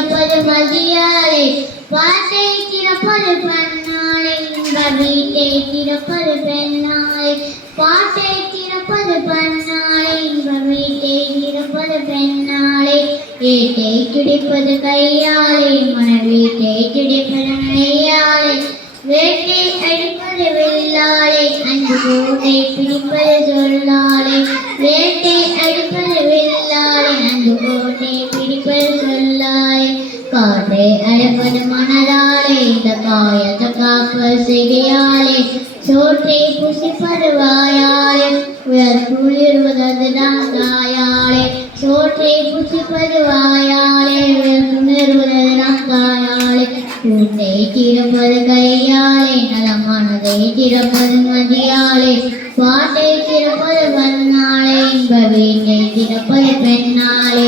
திறப்பது மதியாலே பாட்டை திறப்பது பண்ணாலே இன்ப வீட்டை திறப்பது பெண்ணாலே பாட்டை திறப்பது பண்ணாலே இன்ப வீட்டை திறப்பது பெண்ணாலே ஏட்டை துடிப்பது கையாலே மன வீட்டை துடிப்பது நெய்யாலே வேட்டை அடிப்பது வெள்ளாலே அன்பு கோட்டை பிடிப்பது சொல்லாலே வேட்டை அடிப்பது வெள்ளாலே அன்பு கோட்டை பிடிப்பது சொல்லாலே காற்றை அழைப்பது மனதாலே இந்த காயத்தை காப்பது செய்கையாலே சோற்றை புசிப்பது வாயாலே உயர் குளிர்வதுதான் தாயாலே சோற்றை புசிப்பது வாயாலே உயர் குளிர்வதுதான் தாயாலே கூட்டை திறப்பது கையாலே நலமானதை திறப்பது மதியாலே பாட்டை திறப்பது வண்ணாலே இன்ப வீட்டை திறப்பது பெண்ணாலே